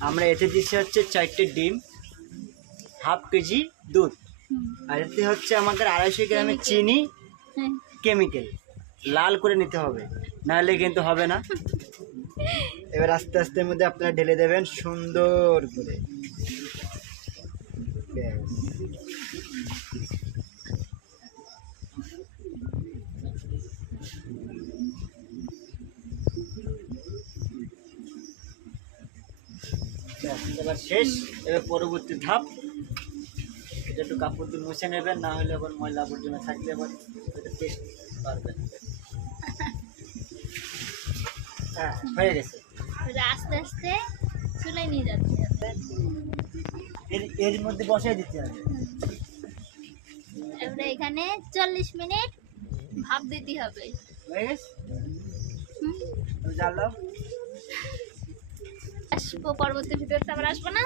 আমরা এতে দিচ্ছি হচ্ছে চারটে ডিম হাফ কেজি দুধ। আর এতে হচ্ছে আমাদের আড়াইশো গ্রামের চিনি হ্যাঁ। কেমিক্যাল। লাল করে নিতে হবে নাহলে কিন্তু হবে না। এবার আস্তে আস্তে মধ্যে আপনারা ঢেলে দেবেন সুন্দর করে। এবার শেষ এবার পরবর্তী ধাপ। এটা একটু কাপড় দিয়ে মুছে নেবেন না হলে আবার ময়লা আবর্জনা থাকলে আবার এটা টেস্ট পারবেন। হ্যাঁ হয়ে গেছে। আস্তে আস্তে চুলাই নিয়ে যাচ্ছে। এর এর মধ্যে বসাই দিতে হবে। এবারে এখানে চল্লিশ মিনিট ভাপ দিতে হবে। জানলাম আসব পরবর্তী ভিডিওতে আবার আসব না?